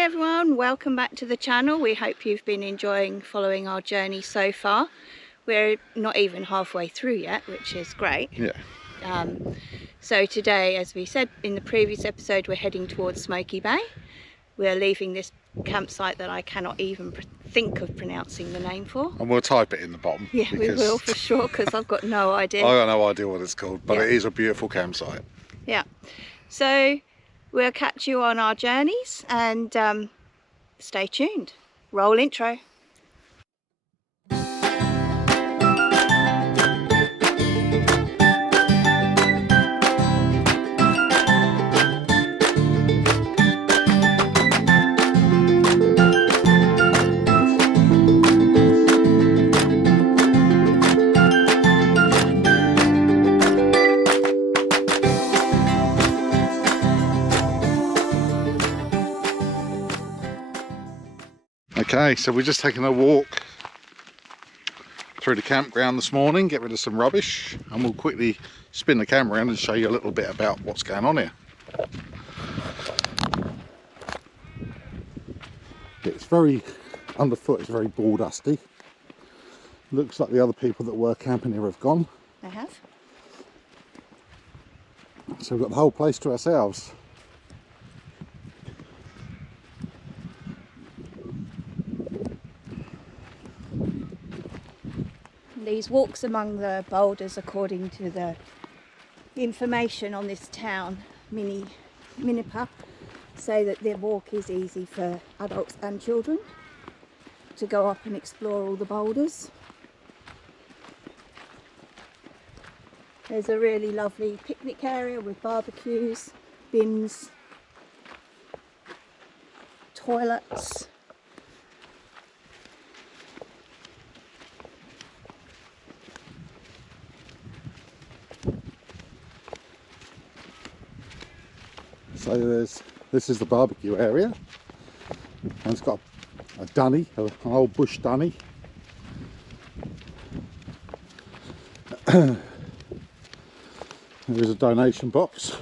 Hi everyone, welcome back to the channel. We hope you've been enjoying following our journey so far. We're not even halfway through yet, which is great. Yeah. So today, as we said in the previous episode, we're heading towards Smoky Bay. We're leaving this campsite that I cannot even think of pronouncing the name for. And we'll type it in the bottom. Yeah, we will for sure, because I've got no idea. I got no idea what it's called, but Yeah. It is a beautiful campsite. Yeah. So we'll catch you on our journeys and stay tuned. Roll intro. Okay, so we're just taking a walk through the campground this morning, get rid of some rubbish, and we'll quickly spin the camera around and show you a little bit about what's going on here. It's very, underfoot, it's very ball dusty. Looks like the other people that were camping here have gone. They have. So we've got the whole place to ourselves. These walks among the boulders, according to the information on this town, Minipa, say that their walk is easy for adults and children to go up and explore all the boulders. There's a really lovely picnic area with barbecues, bins, toilets. So this is the barbecue area, and it's got a dunny, an old bush dunny. There is a donation box.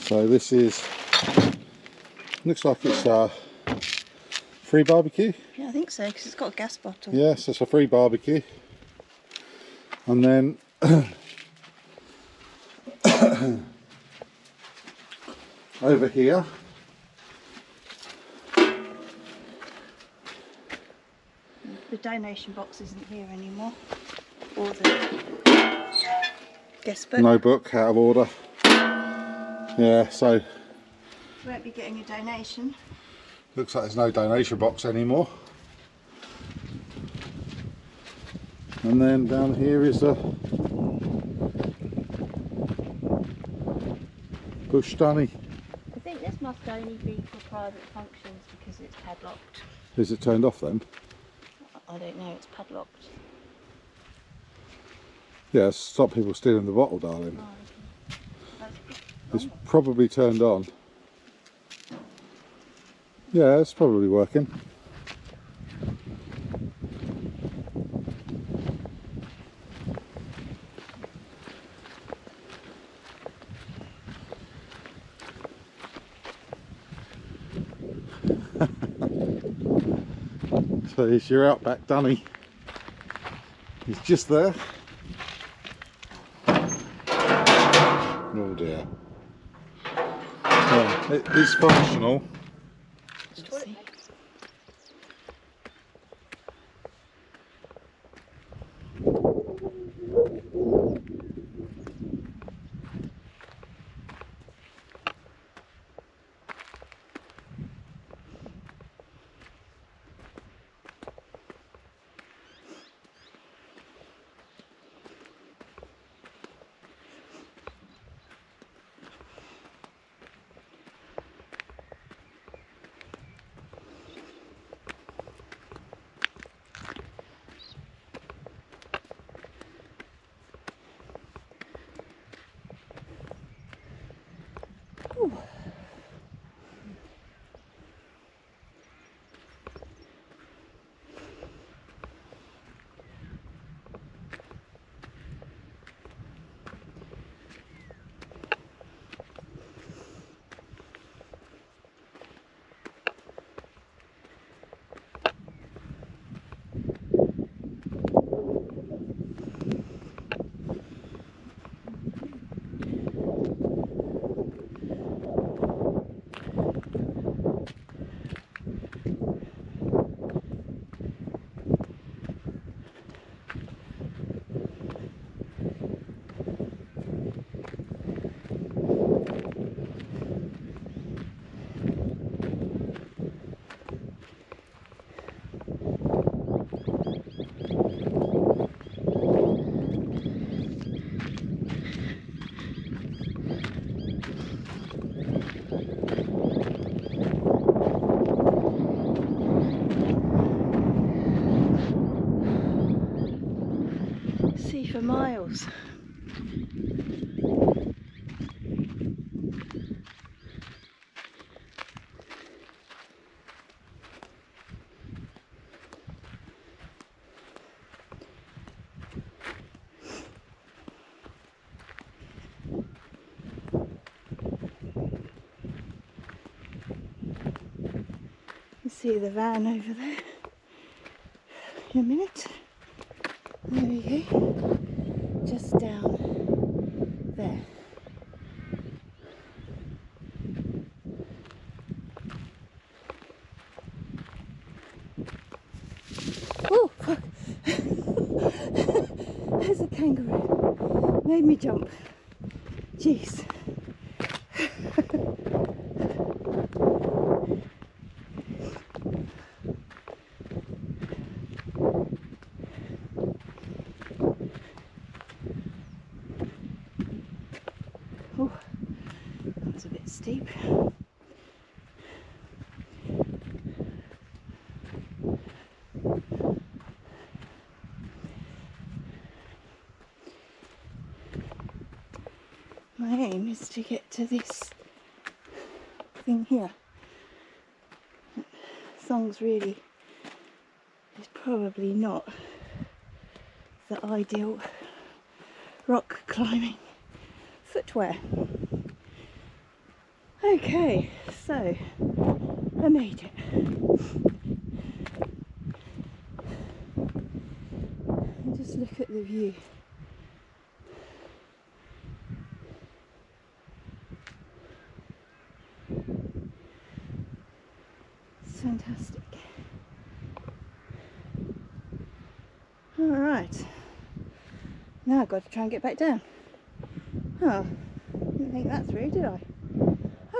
So this is, looks like it's free barbecue. Yeah, I think so, because it's got a gas bottle. Yes, it's a free barbecue. And then over here the donation box isn't here anymore, or the guest book. no book, out of order. Yeah, so Won't be getting a donation. looks like there's no donation box anymore. And then down here is a bush dunny. I think this must only be for private functions because it's padlocked. Is it turned off then? I don't know, it's padlocked. Yeah, stop people stealing the bottle, darling. Oh, okay. It's probably turned on. Yeah, it's probably working. So here's your outback dunny. He's just there. Oh dear. Well, it is functional. See for miles. You see the van over there in a minute. There we go. Just down there. Oh, fuck. There's a kangaroo. Made me jump. Jeez. Oh, that was a bit steep. My aim is to get to this thing here. Thongs really is probably not the ideal rock climbing footwear. Okay, so I made it. And just look at the view. It's fantastic. Alright, now I've got to try and get back down. Oh, didn't think that through, did I?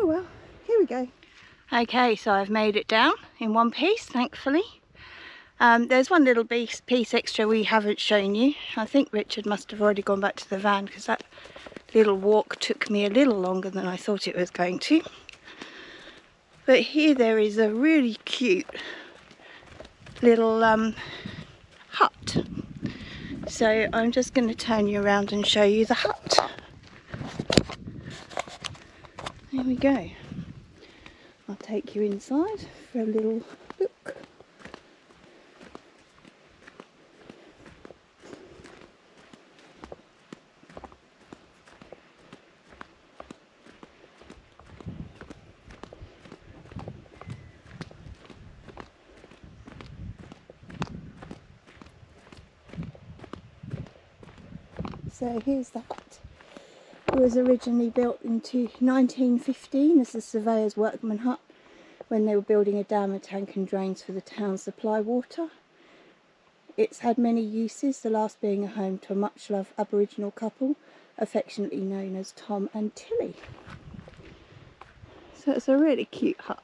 Oh well, here we go. Okay, so I've made it down in one piece, thankfully. There's one little piece extra we haven't shown you. I think Richard must have already gone back to the van because that little walk took me a little longer than I thought it was going to. But here there is a really cute little hut. So I'm just going to turn you around and show you the hut. There we go. I'll take you inside for a little look. So here's the hut. It was originally built into 1915 as a surveyor's workman hut when they were building a dam, a tank and drains for the town's supply water. It's had many uses, the last being a home to a much loved Aboriginal couple, affectionately known as Tom and Tilly. So it's a really cute hut.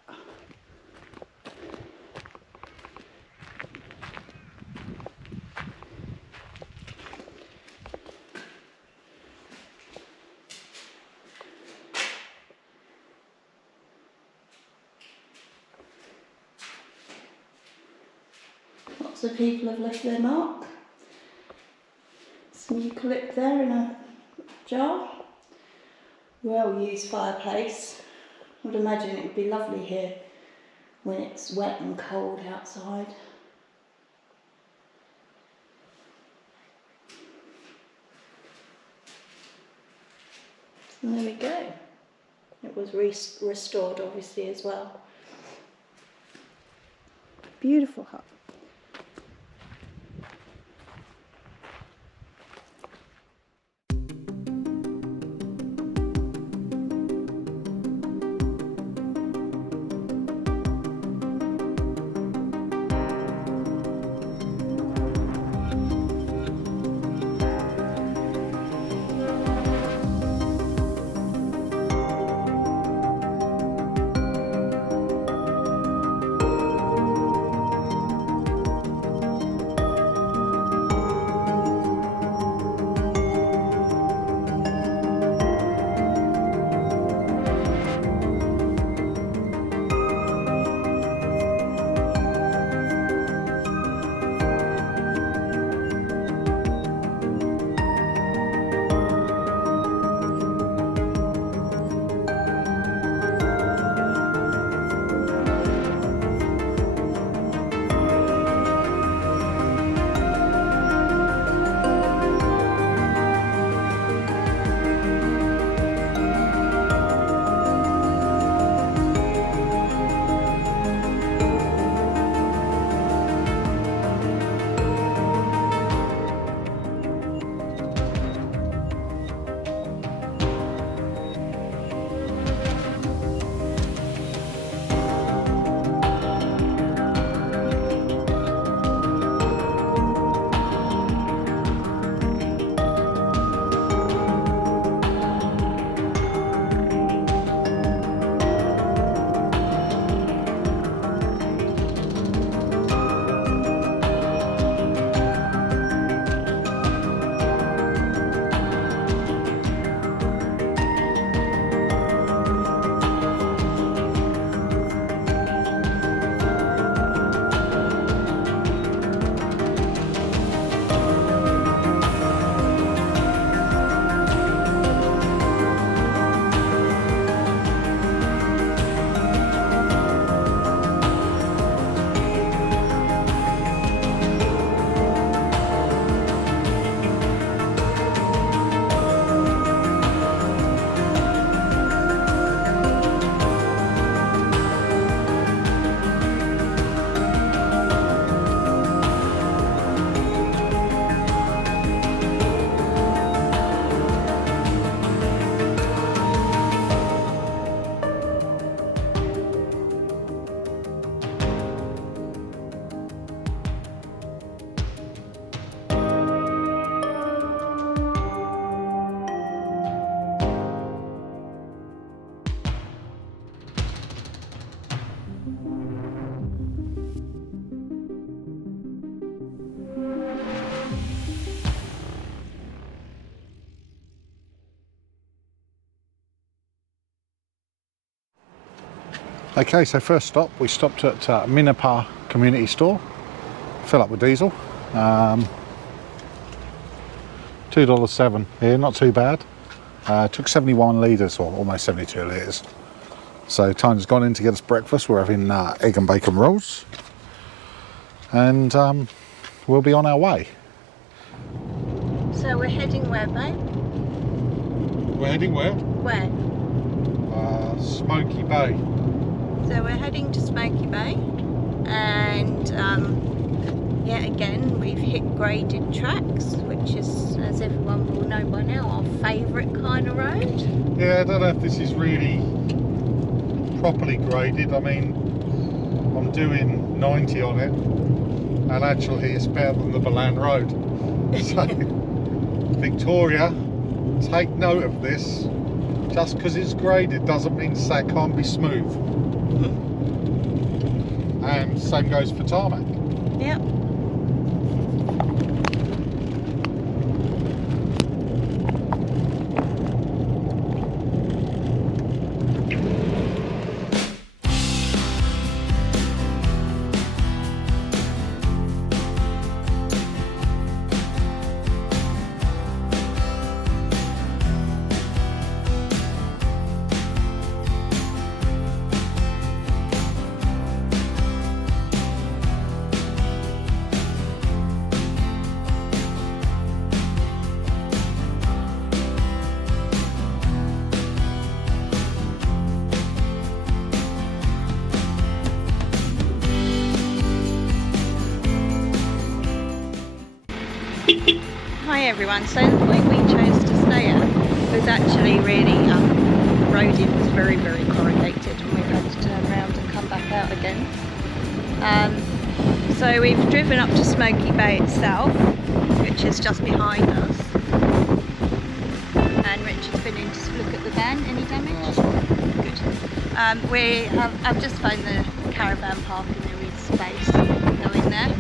Lots of people have left their mark. Some eucalypt there in a jar. Well used fireplace. I would imagine it would be lovely here when it's wet and cold outside. And there we go. It was restored obviously as well. Beautiful hut. Okay, so first stop, we stopped at Minapa Community Store, fill up with diesel. $2.07 here, not too bad. Took 71 litres, or almost 72 litres. So Tanya's gone in to get us breakfast. We're having egg and bacon rolls. And we'll be on our way. So we're heading where, babe? We're heading where? Where? Smoky Bay. So we're heading to Smoky Bay, and yet again we've hit graded tracks, which is, as everyone will know by now, our favourite kind of road. Yeah, I don't know if this is really properly graded. I mean, I'm doing 90 on it, and actually it's better than the Balan Road. So, Victoria, take note of this. Just because it's graded doesn't mean that can't be smooth. And same goes for tarmac. Yep. Hi everyone, so the point we chose to stay at was actually really, the road in was very corrugated, and we've had to turn around and come back out again. So we've driven up to Smoky Bay itself, which is just behind us. And Richard's been in to look at the van. Any damage? Good. I've just found the caravan park and there is space to go in there.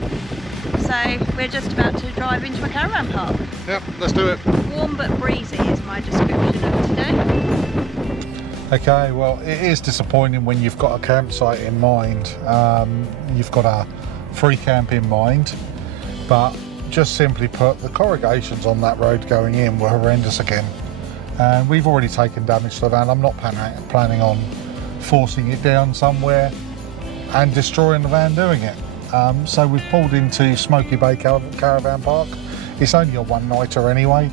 So we're just about to drive into a caravan park. Yep, let's do it. Warm but breezy is my description of today. Okay, well, it is disappointing when you've got a campsite in mind. You've got a free camp in mind, but just simply put, the corrugations on that road going in were horrendous again. And we've already taken damage to the van. I'm not planning on forcing it down somewhere and destroying the van doing it. So we've pulled into Smoky Bay Caravan Park. It's only a one-nighter anyway.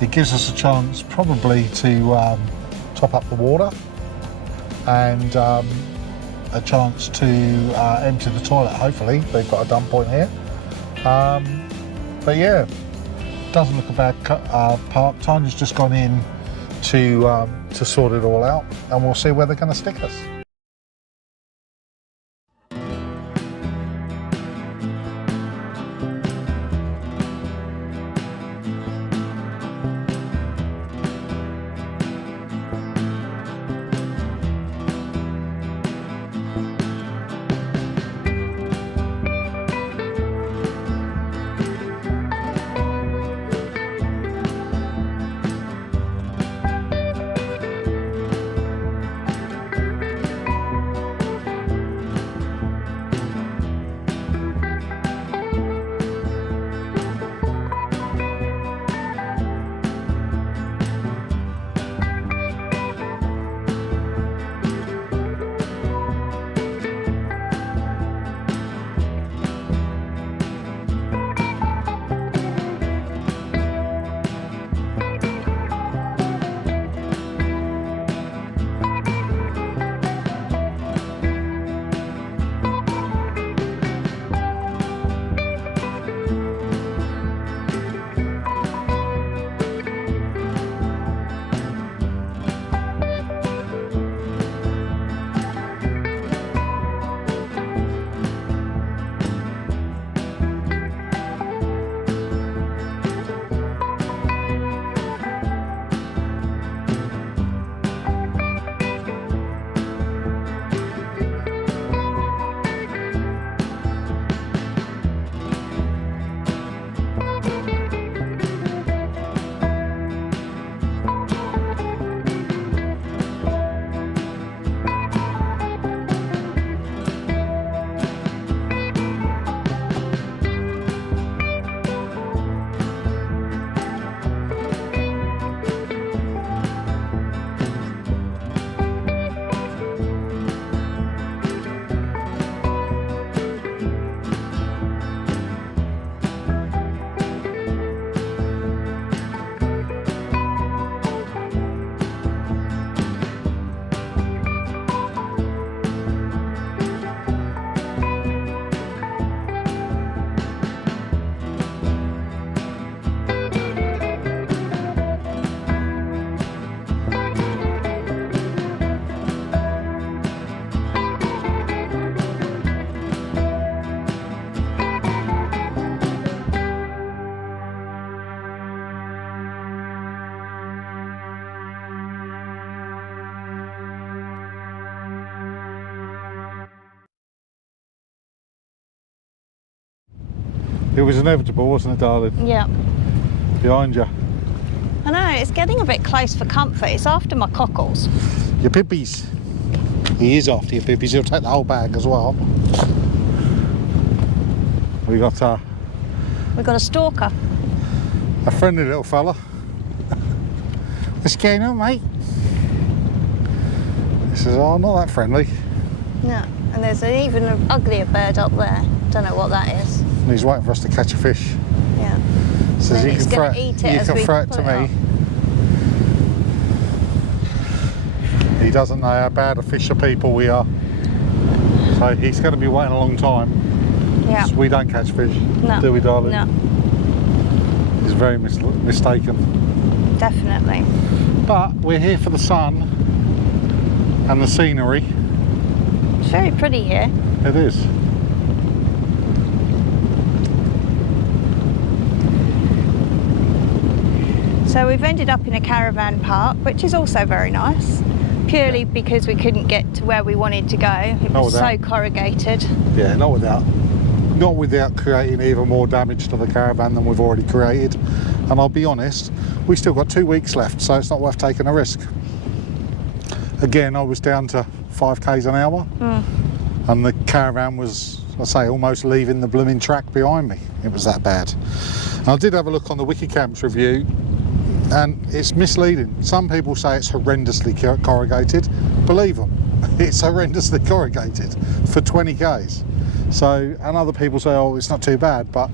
It gives us a chance probably to top up the water and a chance to empty the toilet, hopefully. They've got a dump point here. But yeah, doesn't look a bad park. Tanya's just gone in to sort it all out, and we'll see where they're going to stick us. It was inevitable, wasn't it, darling? Yeah. Behind you. I know, it's getting a bit close for comfort. It's after my cockles. Your pippies. He is after your pippies. He'll take the whole bag as well. We got We've got a stalker. a friendly little fella. What's going on, mate? He says, oh, not that friendly. No, and there's even an uglier bird up there. Don't know what that is. And he's waiting for us to catch a fish. Yeah. Says Then you it's can gonna throw eat it you as can we throw it pull to it me. up. He doesn't know how bad a fisher people we are. So he's going to be waiting a long time. Yeah. We don't catch fish, No. do we, darling? No, He's very mistaken. definitely. But we're here for the sun and the scenery. It's very pretty here. It is. So we've ended up in a caravan park, which is also very nice. Purely because we couldn't get to where we wanted to go. It Not was so without- corrugated. Yeah, not without creating even more damage to the caravan than we've already created. And I'll be honest, we still got 2 weeks left, so it's not worth taking a risk. Again, I was down to 5 k's an hour, and the caravan was, I say, almost leaving the blooming track behind me. It was that bad. And I did have a look on the Wikicamps review, and it's misleading. Some people say it's horrendously corrugated. Believe them, it's horrendously corrugated for 20 k's. So, and other people say, oh, it's not too bad, but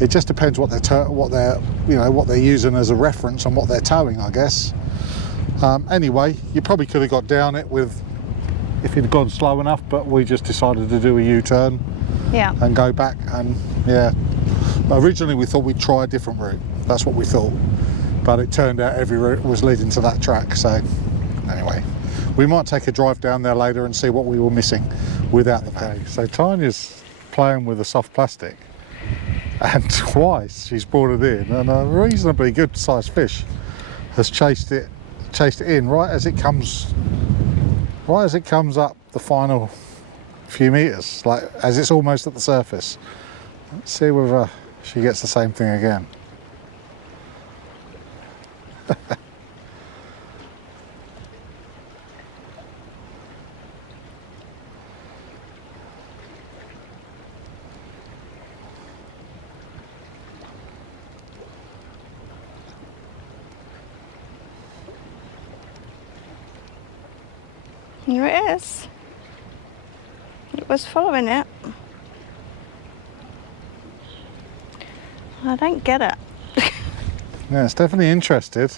it just depends what they're using as a reference and what they're towing, I guess. Anyway, you probably could have got down it if you'd gone slow enough, but we just decided to do a U-turn and go back. And yeah, originally we thought we'd try a different route. That's what we thought, but it turned out every route was leading to that track. So anyway, we might take a drive down there later and see what we were missing without the bag. So Tanya's playing with a soft plastic, and twice she's brought it in, and a reasonably good sized fish has chased it in right as it comes up the final few meters, like as it's almost at the surface. Let's see whether she gets the same thing again. Here it is. It was following it. I don't get it. Yeah, it's definitely interested.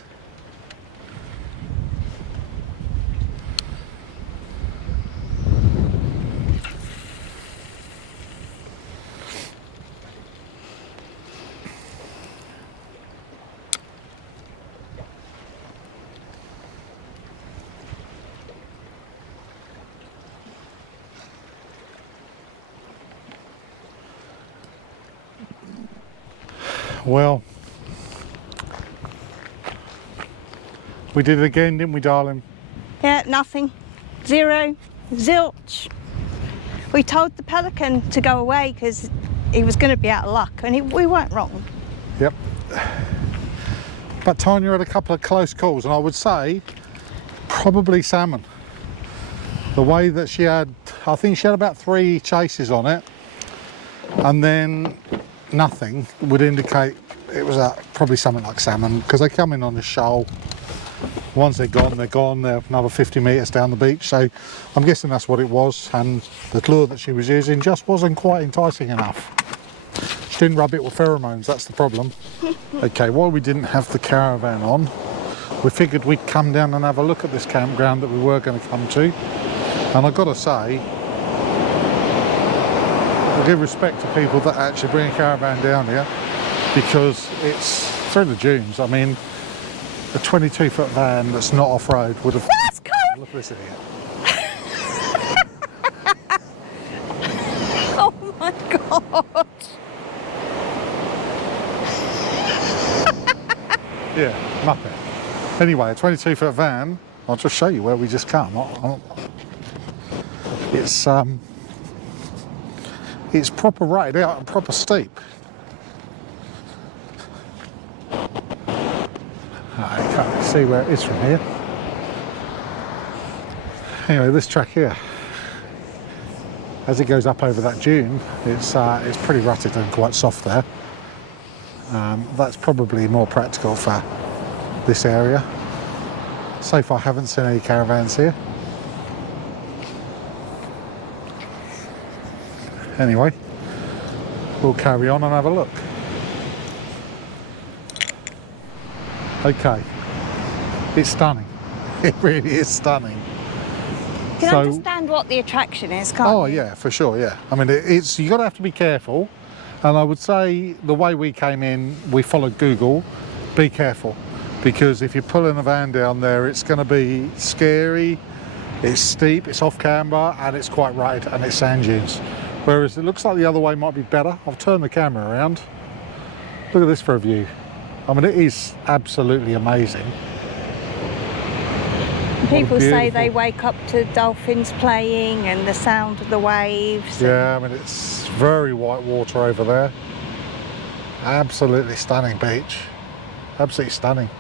Well, we did it again, didn't we, darling? Yeah, nothing. Zero. Zilch. We told the pelican to go away because he was going to be out of luck, and we weren't wrong. Yep. But Tanya had a couple of close calls, and I would say probably salmon. The way that she had, I think she had about 3 chases on it, and then nothing would indicate it was probably something like salmon, because they come in on the shoal. Once they're gone, they're gone. They're another 50 metres down the beach, so I'm guessing that's what it was, and the lure that she was using just wasn't quite enticing enough. She didn't rub it with pheromones, that's the problem. Okay, while we didn't have the caravan on, we figured we'd come down and have a look at this campground that we were going to come to. And I've got to say, I give respect to people that actually bring a caravan down here, because it's through the dunes. I mean, a 22-foot van that's not off-road would have... That's cool! Look at this idiot. Oh my god! Yeah, muppet. Anyway, a 22-foot van, I'll just show you where we just come. It's proper rated out and proper steep. Okay, see where it is from here. Anyway, this track here, as it goes up over that dune, it's pretty rutted and quite soft there. That's probably more practical for this area. So far, I haven't seen any caravans here. Anyway, we'll carry on and have a look. Okay, it's stunning. It really is stunning. You can understand what the attraction is, can't you? Oh yeah, for sure, yeah. I mean, it's you got to have to be careful. And I would say the way we came in, we followed Google. Be careful, because if you're pulling a van down there, it's going to be scary. It's steep, it's off camber, and it's quite rutted, and it's sand dunes. Whereas it looks like the other way might be better. I'll turn the camera around. Look at this for a view. I mean, it is absolutely amazing. People say they wake up to dolphins playing and the sound of the waves. Yeah, I mean, it's very white water over there. Absolutely stunning beach. Absolutely stunning.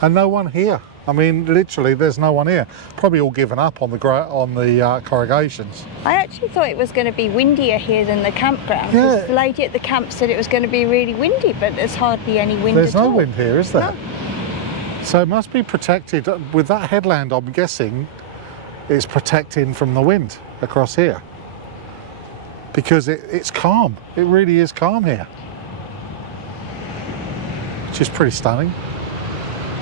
And no one here. I mean, literally, there's no one here. Probably all given up on the corrugations. I actually thought it was going to be windier here than the campground. Yeah. 'Cause the lady at the camp said it was going to be really windy, but there's hardly any wind There's at no all. wind here, is there? No. So it must be protected. With that headland, I'm guessing it's protecting from the wind across here. Because it's calm. It really is calm here. Which is pretty stunning.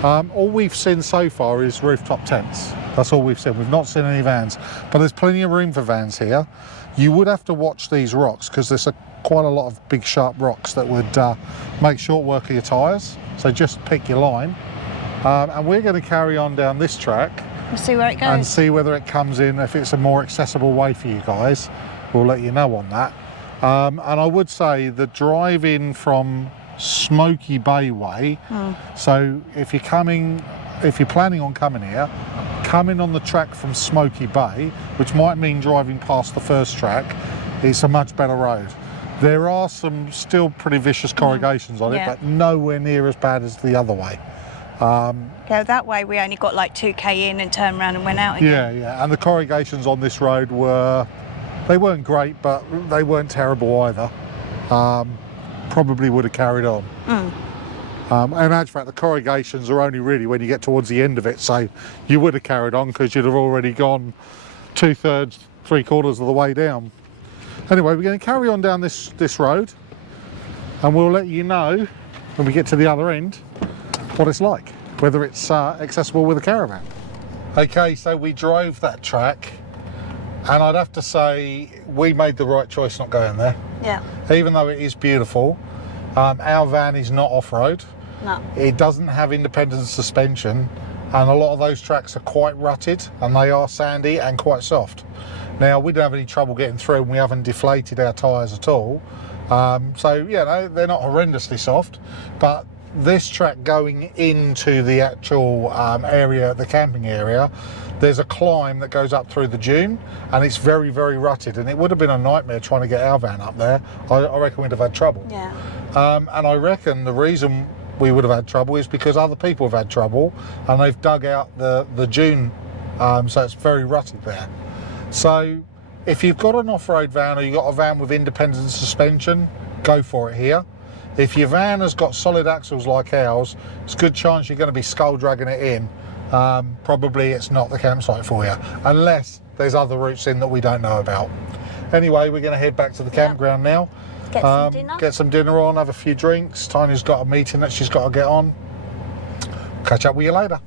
All we've seen so far is rooftop tents. That's all we've seen. We've not seen any vans. But there's plenty of room for vans here. You would have to watch these rocks, because there's quite a lot of big sharp rocks that would make short work of your tyres. So just pick your line. And we're going to carry on down this track We'll see where it goes. and see whether it comes in. If it's a more accessible way for you guys, we'll let you know on that. And I would say the drive in from Smoky Bay way, so if you're planning on coming here, come in on the track from Smoky Bay, which might mean driving past the first track. It's a much better road. There are some still pretty vicious corrugations on it, but nowhere near as bad as the other way. Yeah, that way we only got like 2k in and turned around and went out again. Yeah, and the corrugations on this road they weren't great, but they weren't terrible either. Probably would have carried on. And in actual fact, the corrugations are only really when you get towards the end of it, so you would have carried on because you'd have already gone 2/3, 3/4 of the way down. Anyway, we're going to carry on down this road, and we'll let you know when we get to the other end what it's like, whether it's accessible with a caravan. Okay, so we drove that track, and I'd have to say we made the right choice not going there. Yeah. Even though it is beautiful, our van is not off-road. No. It doesn't have independent suspension, and a lot of those tracks are quite rutted, and they are sandy and quite soft. Now, we don't have any trouble getting through, and we haven't deflated our tyres at all. So, yeah, no, they're not horrendously soft, but this track going into the actual area, the camping area, there's a climb that goes up through the dune, and it's very, very rutted, and it would have been a nightmare trying to get our van up there. I reckon we'd have had trouble. Yeah. And I reckon the reason we would have had trouble is because other people have had trouble, and they've dug out the dune, so it's very rutted there. So if you've got an off-road van, or you've got a van with independent suspension, go for it here. If your van has got solid axles like ours, it's a good chance you're going to be skull dragging it in. Probably it's not the campsite for you, unless there's other routes in that we don't know about. Anyway, we're going to head back to the campground now. Get some dinner. Get some dinner on, have a few drinks. Tiny's got a meeting that she's got to get on. Catch up with you later.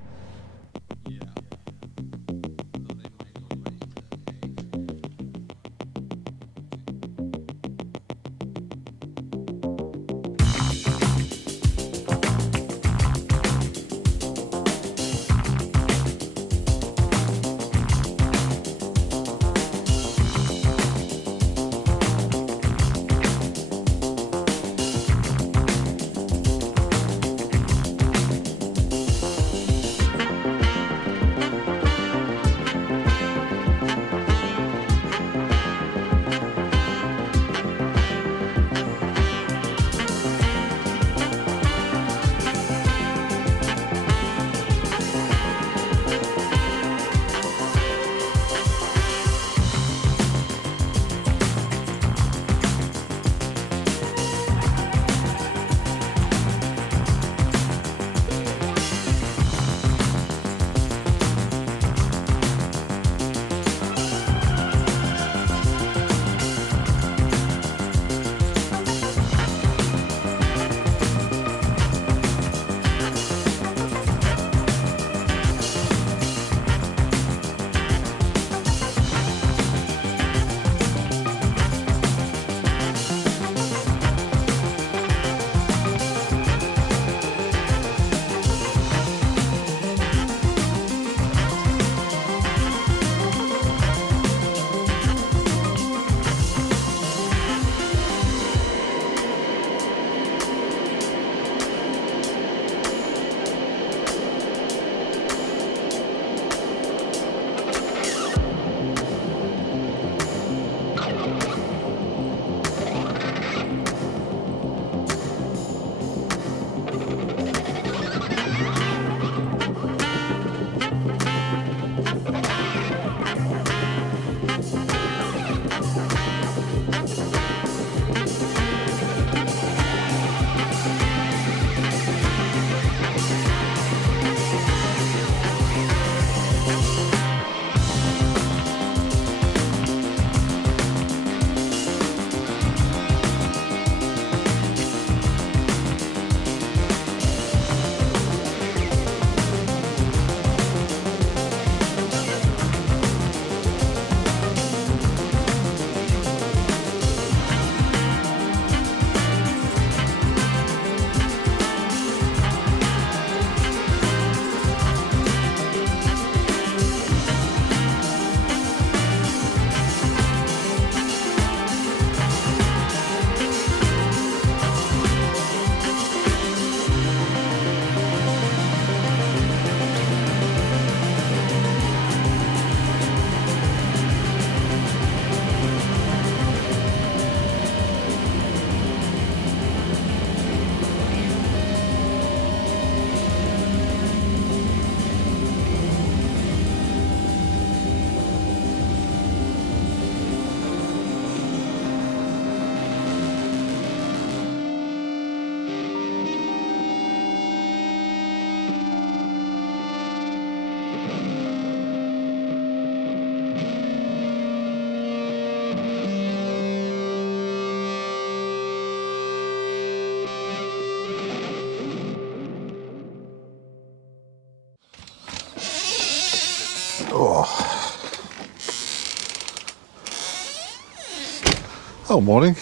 Oh, morning.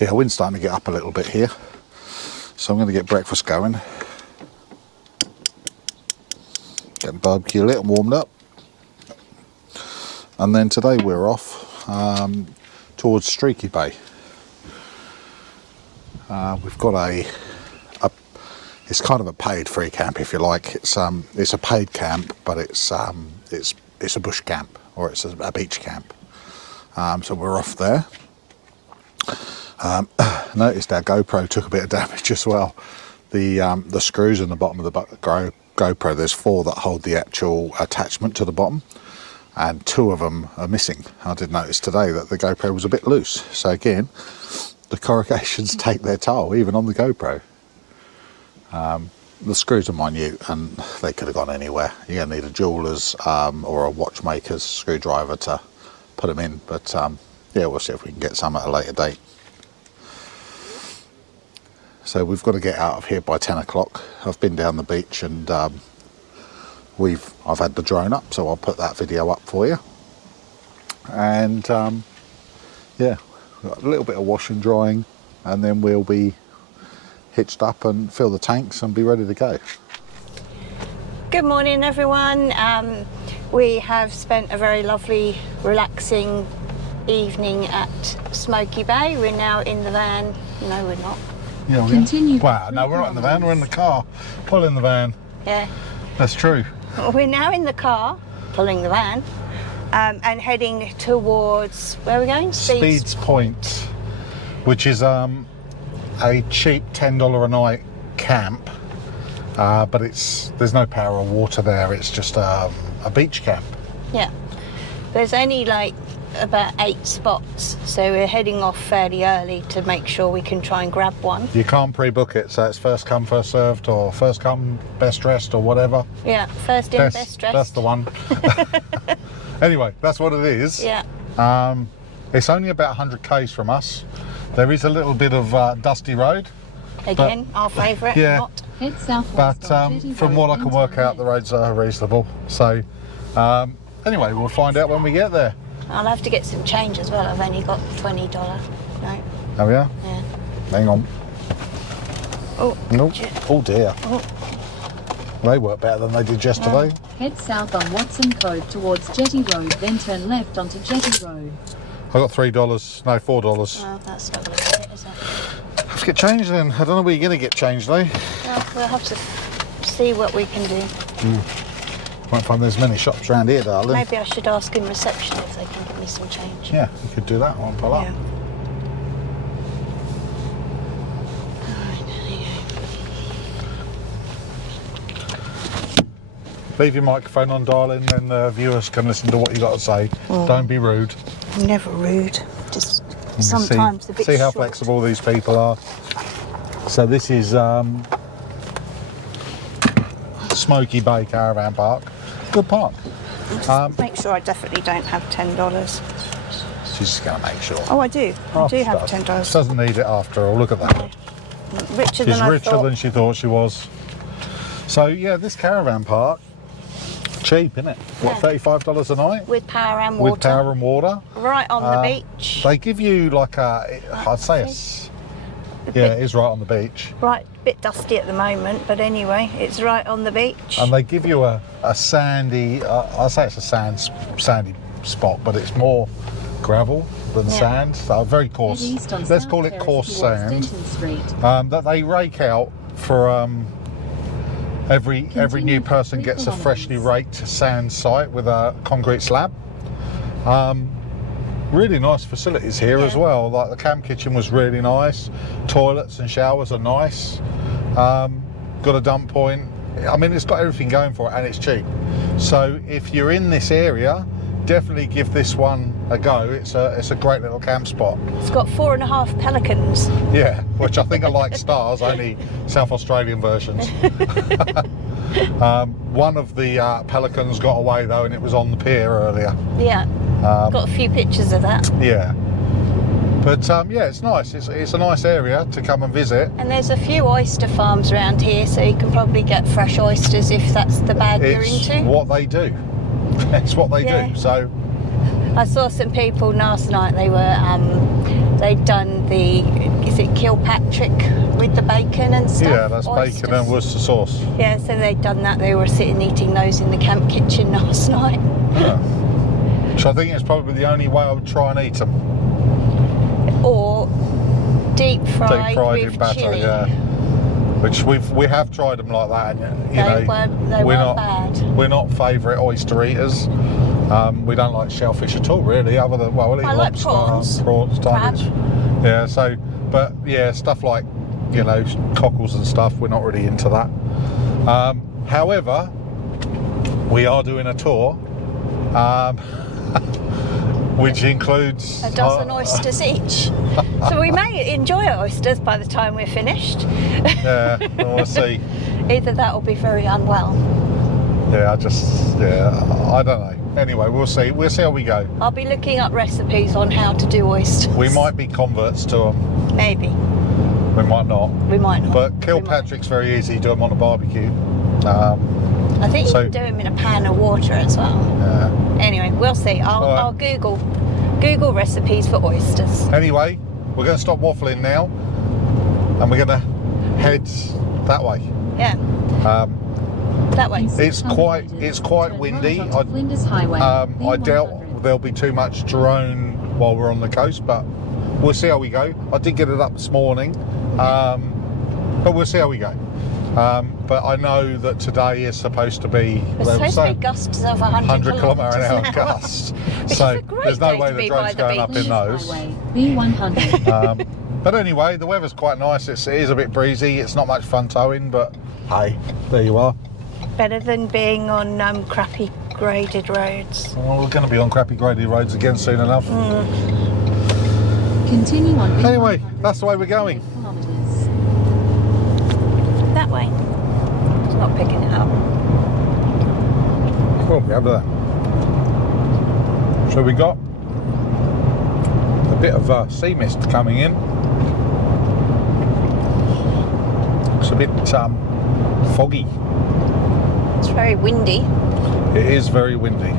Yeah, wind's starting to get up a little bit here, so I'm going to get breakfast going. Get the barbecue lit and warmed up. And then today we're off towards Streaky Bay. We've got it's kind of a paid free camp, if you like. It's a paid camp, but it's a bush camp, or it's a beach camp. So we're off there. Noticed our GoPro took a bit of damage as well. The screws in the bottom of the GoPro, there's 4 that hold the actual attachment to the bottom, and 2 of them are missing. I did notice today that the GoPro was a bit loose. So again, the corrugations take their toll, even on the GoPro. The screws are minute and they could have gone anywhere. You're going to need a jeweler's or a watchmaker's screwdriver to put them in. But yeah, we'll see if we can get some at a later date. So we've got to get out of here by 10 o'clock. I've been down the beach and I've had the drone up, so I'll put that video up for you. And yeah, got a little bit of wash and drying, and then we'll be hitched up and fill the tanks and be ready to go. Good morning, everyone. We have spent a very lovely, relaxing evening at Smoky Bay. We're now in the van. No, we're not. Yeah, we Continue. Wow, no, we're not in the van, we're in the car, pulling the van. Yeah. That's true. We're now in the car, pulling the van, and heading towards, where are we going? Speeds Point, which is a cheap $10 a night camp, but there's no power or water there. It's just a beach camp. Yeah. There's only like about 8 spots, so we're heading off fairly early to make sure we can try and grab one. You can't pre-book it, so it's first come, first served, or first come, best dressed, or whatever. Yeah, first in, best dressed. That's the one. Anyway, that's what it is. Yeah. It's only about 100 k's from us. There is a little bit of dusty road. Again, our favourite. Yeah. Not. Head southwest But on Jetty from Road, what I can work then out, the turn roads are reasonable. So anyway, we'll find out when we get there. I'll have to get some change as well. I've only got $20. No. Oh yeah? Yeah. Hang on. Oh. Nope. Shit. Oh dear. Oh. They work better than they did yesterday. left. Head south on Watson Cove towards Jetty Road, then turn left onto Jetty Road. I got $3. No, $4. Oh, that's not going to be it, is it? Have to get changed then. I don't know where you're going to get changed though. Well, we'll have to see what we can do. Won't find there's many shops around here, darling. Maybe I should ask in reception if they can give me some change. Yeah, you could do that one, pull up. Yeah. Leave your microphone on, darling, then the viewers can listen to what you got to say. Don't be rude. Never rude. Just You sometimes a bit see how short. flexible these people are. So this is Smoky Bay Caravan Park. Good park. Just make sure I definitely don't have $10. She's just going to make sure. Oh, I do. I do have Does. $10. Doesn't need it after all. Look at that. Richer She's than I richer thought. than she thought she was. So yeah, this caravan park, cheap, isn't it? What, Yeah. $35 a night? With power and water. With power and water. Right on the beach. They give you like I'd say yeah, it is right on the beach. Right, a bit dusty at the moment, but anyway, it's right on the beach. And they give you a sandy, I'd say it's a sandy spot, but it's more gravel than sand. So very coarse. Head east on Let's South call it Terrace coarse towards sand. Denton Street. That they rake out for every new Continue person 3 gets a freshly kilometres. raked sand site with a concrete slab. Really nice facilities here as well. Like the camp kitchen was really nice. Toilets and showers are nice. Got a dump point. I mean, it's got everything going for it, and it's cheap. So if you're in this area, definitely give this one a go. It's a great little camp spot. It's got 4.5 pelicans. Yeah, which I think are like stars, only South Australian versions. One of the pelicans got away though, and it was on the pier earlier. Yeah. Got a few pictures of that. Yeah. But yeah, it's nice. It's a nice area to come and visit. And there's a few oyster farms around here, so you can probably get fresh oysters if that's the bag you're It's into. what they do. It's what they Yeah. do. So I saw some people last night, they'd done is it Kilpatrick with the bacon and stuff? yeah, that's Oysters. bacon and Worcester sauce. Yeah, so they'd done that. They were sitting eating those in the camp kitchen last night. Yeah. Which I think is probably the only way I would try and eat them. Or deep fried, Deep fried with in batter, chilli. yeah. Which we have tried them like that, and you know, They we're weren't not bad. we're not favourite oyster eaters. We don't like shellfish at all, really. Other than we'll eat I like lobster, prawns, crab. starfish. Yeah, so but yeah, stuff like cockles and stuff, we're not really into that. However, we are doing a tour, which includes A dozen oysters each. So we may enjoy our oysters by the time we're finished. Yeah, we'll see. Either that or be very unwell. Yeah, I don't know. Anyway, we'll see. We'll see how we go. I'll be looking up recipes on how to do oysters. We might be converts to them. Maybe. We might not. We might not. But We might. Kilpatrick's very easy. You do them on a barbecue. I think you so- can do them in a pan of water as well. Yeah. Anyway, we'll see. I'll Google recipes for oysters. Anyway, we're going to stop waffling now, and we're going to head that way. Yeah, that way. It's quite windy. Flinders Highway. I doubt there'll be too much drone while we're on the coast, but we'll see how we go. I did get it up this morning, but we'll see how we go. But I know that today is supposed to be There's supposed to be gusts of 100 kilometre an hour kilometres gusts. Which So is a great there's no day way to the be by drone's the going up beach. in those. Highway. B100. But anyway, the weather's quite nice. It is a bit breezy. It's not much fun towing, but hey, there you are. Better than being on crappy graded roads. Well, we're going to be on crappy graded roads again soon enough. Continue on. Anyway, B100 that's the way we're going. kilometres. That way. It's not picking it up. Cool, we have that. So we got a bit of sea mist coming in. It's a bit foggy. It's very windy. It is very windy.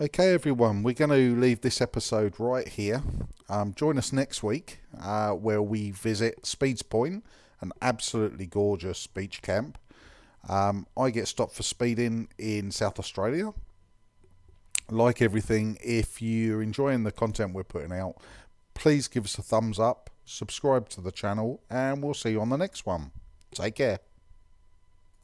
Okay everyone, we're going to leave this episode right here. Join us next week where we visit Speeds Point, an absolutely gorgeous beach camp. I get stopped for speeding in South Australia. Like everything, if you're enjoying the content we're putting out, please give us a thumbs up, subscribe to the channel, and we'll see you on the next one. Take care.